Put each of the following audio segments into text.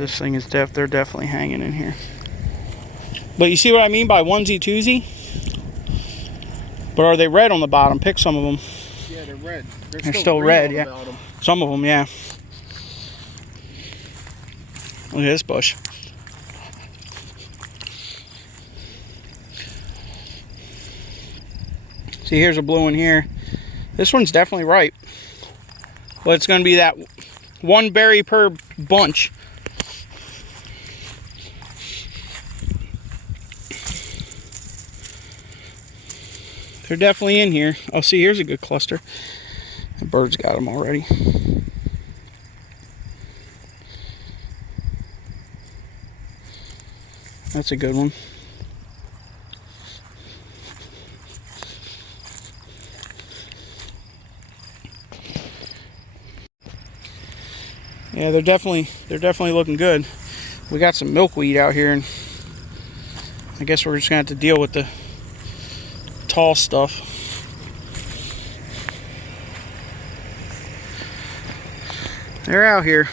this thing is they're definitely hanging in here. But you see what I mean by onesie twosie? But are they red on the bottom? Pick some of them. Yeah, they're red. They're still red, yeah. Some of them, yeah. Look at this bush. See, here's a blue one here. This one's definitely ripe. But it's going to be that one berry per bunch. They're definitely in here. Oh, see, here's a good cluster. The bird's got them already. That's a good one. Yeah, they're definitely looking good. We got some milkweed out here, and I guess we're just gonna have to deal with the tall stuff. They're out here,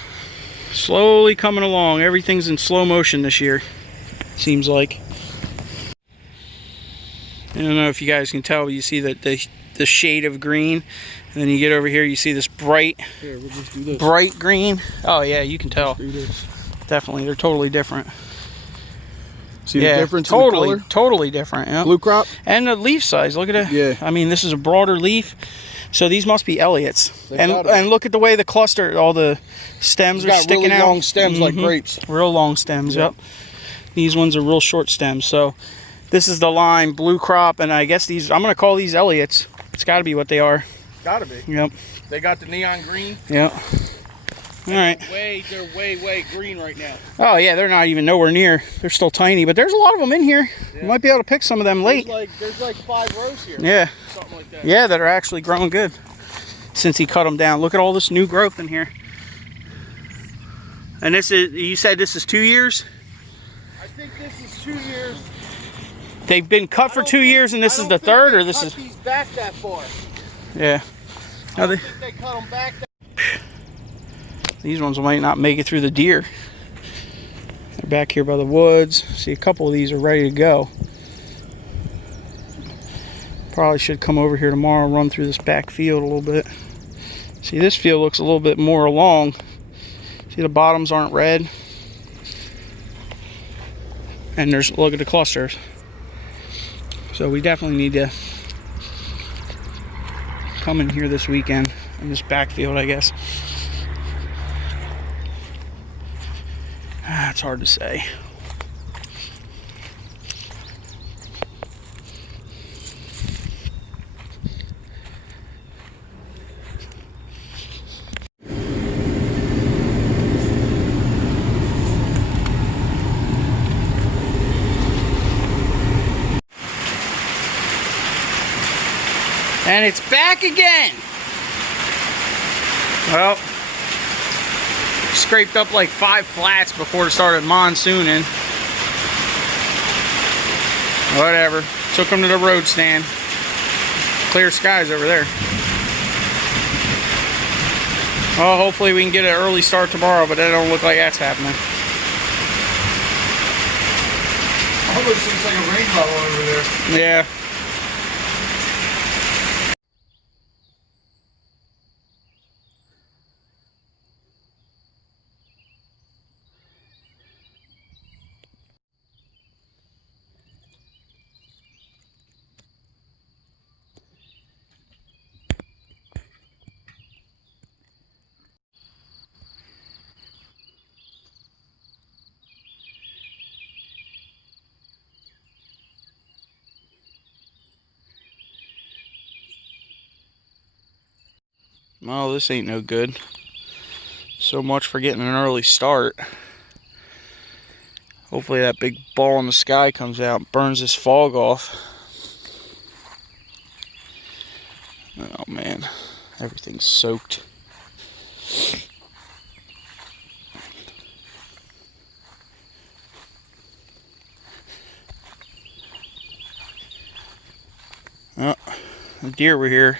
slowly coming along. Everything's in slow motion this year, seems like. I don't know if you guys can tell, but you see that the shade of green, and then you get over here, you see this bright, here, we'll just do this. Bright green. Oh yeah, you can tell. Definitely, they're totally different. See the difference totally, in the color? Totally different. Yep. Blue crop? And the leaf size, look at it. Yeah. I mean, this is a broader leaf, so these must be Elliots. And look at the way the cluster, all the stems are sticking really out. Long stems like grapes. Real long stems, yep. These ones are real short stems. So this is the lime blue crop, and I guess these, I'm going to call these Elliots. It's got to be what they are. Gotta be. Yep. They got the neon green. Yep. All right. They're way green right now. Oh yeah, they're not even nowhere near. They're still tiny, but there's a lot of them in here. Yeah. You might be able to pick some of them late. There's like 5 rows here. Yeah. Something like that. Yeah, that are actually growing good since he cut them down. Look at all this new growth in here. And this is, you said this is 2 years? I think this is 2 years. They've been cut for 2 years, and this is the third, or this is? These back that far. Yeah. I don't think they cut them back that. These ones might not make it through the deer. They're back here by the woods. See, a couple of these are ready to go. Probably should come over here tomorrow and run through this back field a little bit. See, this field looks a little bit more along. See, the bottoms aren't red. And there's, look at the clusters. So we definitely need to come in here this weekend in this backfield, I guess. It's hard to say. And it's back again. Well, scraped up like 5 flats before it started monsooning. Whatever. Took them to the road stand. Clear skies over there. Well, hopefully we can get an early start tomorrow, but that don't look like that's happening. Almost looks like a rainbow over there. Yeah. Well, this ain't no good. So much for getting an early start. Hopefully that big ball in the sky comes out and burns this fog off. Oh man, everything's soaked. Oh, the deer were here.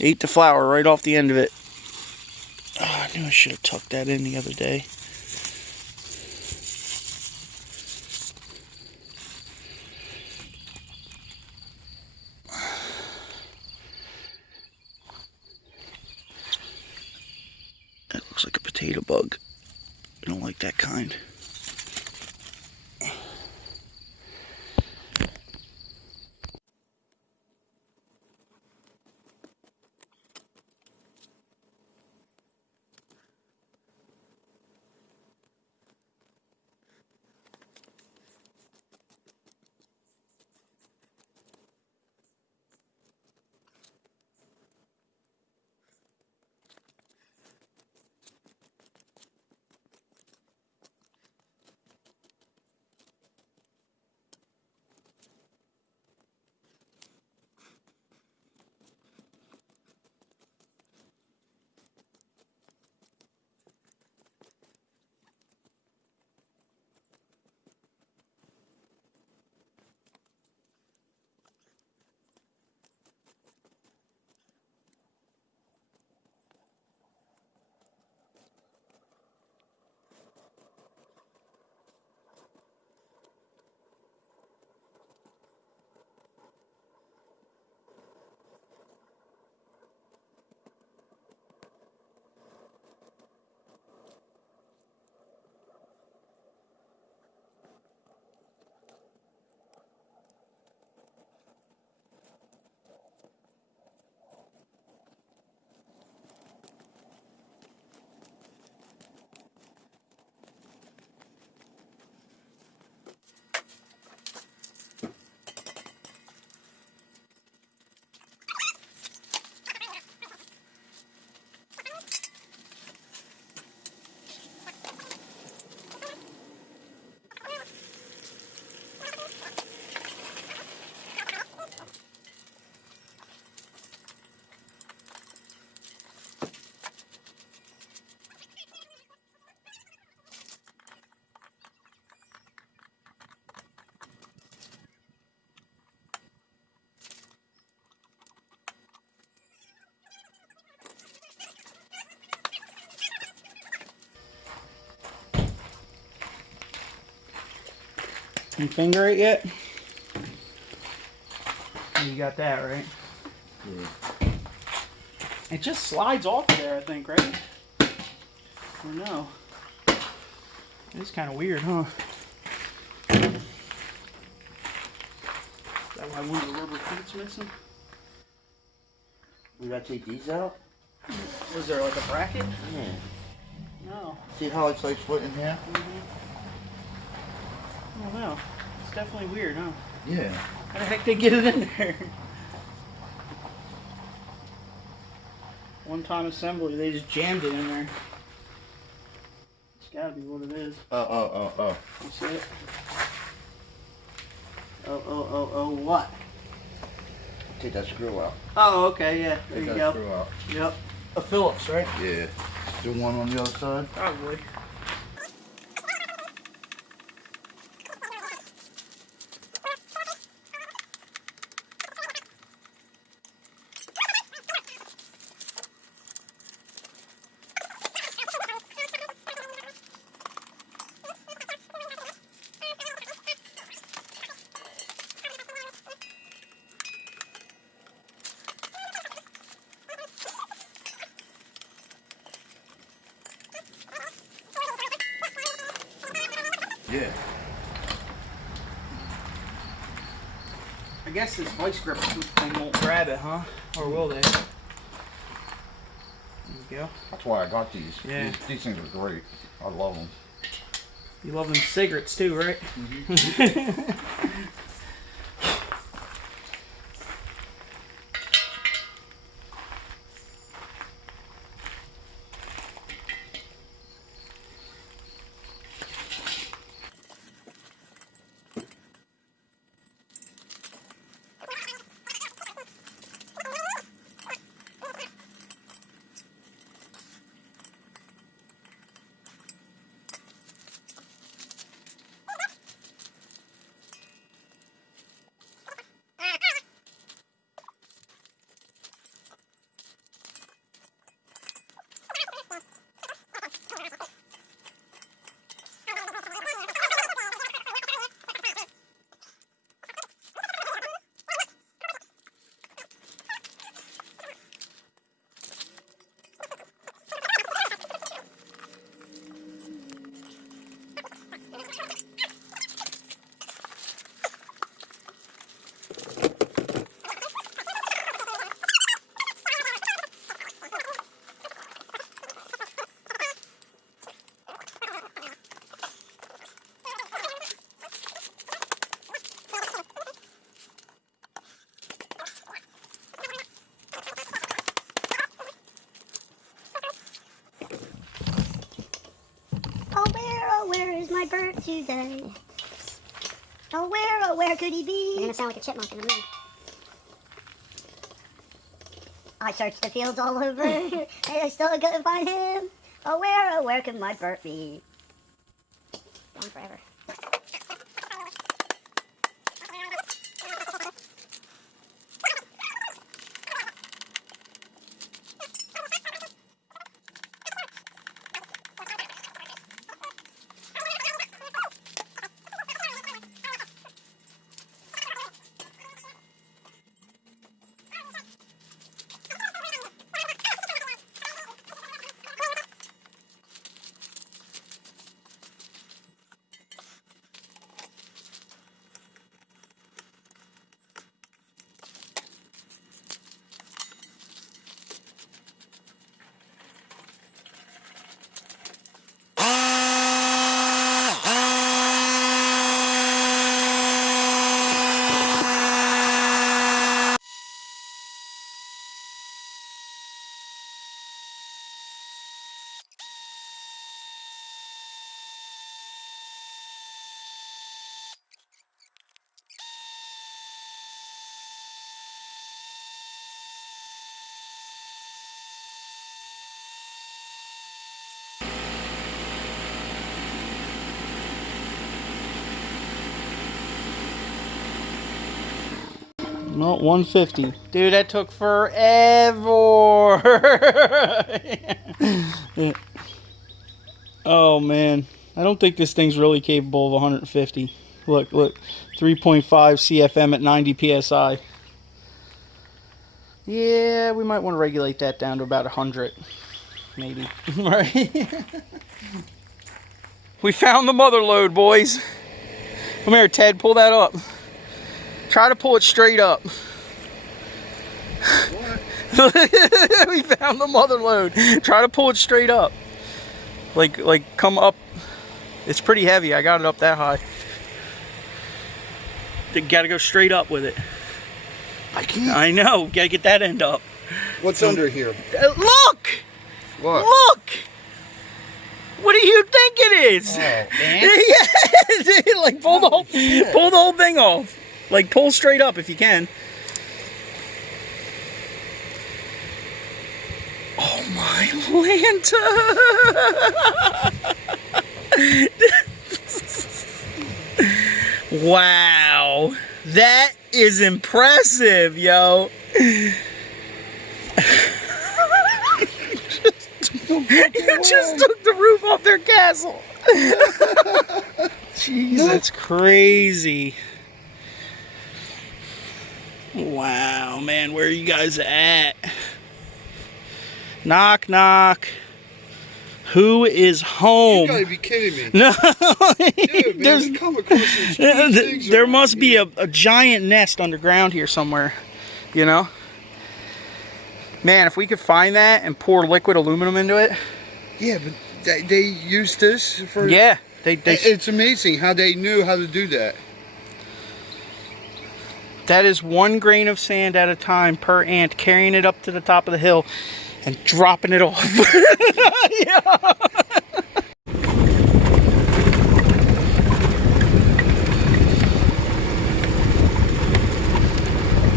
Ate the flower right off the end of it. Oh, I knew I should have tucked that in the other day. potato bug. I don't like that kind. Can you finger it yet? You got that, right? Yeah. It just slides off there, I think, right? Or no? It's kind of weird, huh? Is that why one of the rubber feet's missing? We gotta take these out? Was there like a bracket? Yeah. No. See how it's like split in half? I don't know. It's definitely weird, huh? Yeah. How the heck they get it in there? One-time assembly, they just jammed it in there. It's gotta be what it is. Oh. You see it? Oh, what? Take that screw out. Oh, okay, yeah. There Take you that go. screw out. Yep. A Phillips, right? Yeah. Do one on the other side? Probably. Yeah. I guess this vice grip thing won't grab it, huh? Or will they? There you go. That's why I got these. Yeah. These things are great. I love them. You love them cigarettes too, right? where is my bird today? Oh, where could he be? You're gonna sound like a chipmunk in the movie. I searched the fields all over, and I still couldn't find him. Oh, where could my bird be? Gone forever. No, 150. Dude, that took forever. Oh, man. I don't think this thing's really capable of 150. Look. 3.5 CFM at 90 PSI. Yeah, we might want to regulate that down to about 100. Maybe. Right? We found the mother load, boys. Come here, Ted. Pull that up. Try to pull it straight up. What? We found the mother load. Try to pull it straight up. Like come up. It's pretty heavy. I got it up that high. You gotta go straight up with it. I can't. I know. Gotta get that end up. What's under here? Look! What? Look! What do you think it is? Oh, Yeah, like pull the whole thing off. Like pull straight up if you can. Oh my Lanta! Wow, that is impressive, yo. You just took the roof off their castle. Jeez, that's crazy. Wow, man, where are you guys at? Knock, knock. Who is home? You gotta be kidding me. No, Dude, man, we come across these things there around must be here. a giant nest underground here somewhere, you know? Man, if we could find that and pour liquid aluminum into it. Yeah, but they use this for... Yeah. It's amazing how they knew how to do that. That is 1 grain of sand at a time per ant, carrying it up to the top of the hill and dropping it off. Yeah.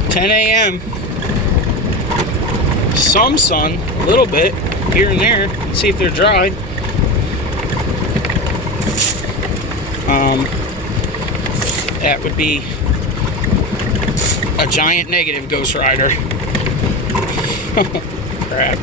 10 a.m. Some sun, a little bit, here and there. Let's see if they're dry. That would be a giant negative, Ghost Rider. Crap.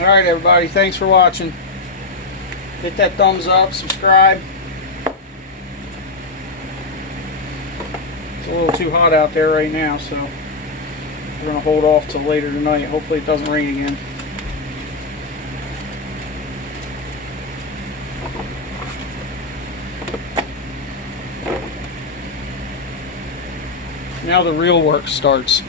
All right, everybody. Thanks for watching. Hit that thumbs up, subscribe. It's a little too hot out there right now, so we're going to hold off till later tonight. Hopefully it doesn't rain again. Now the real work starts.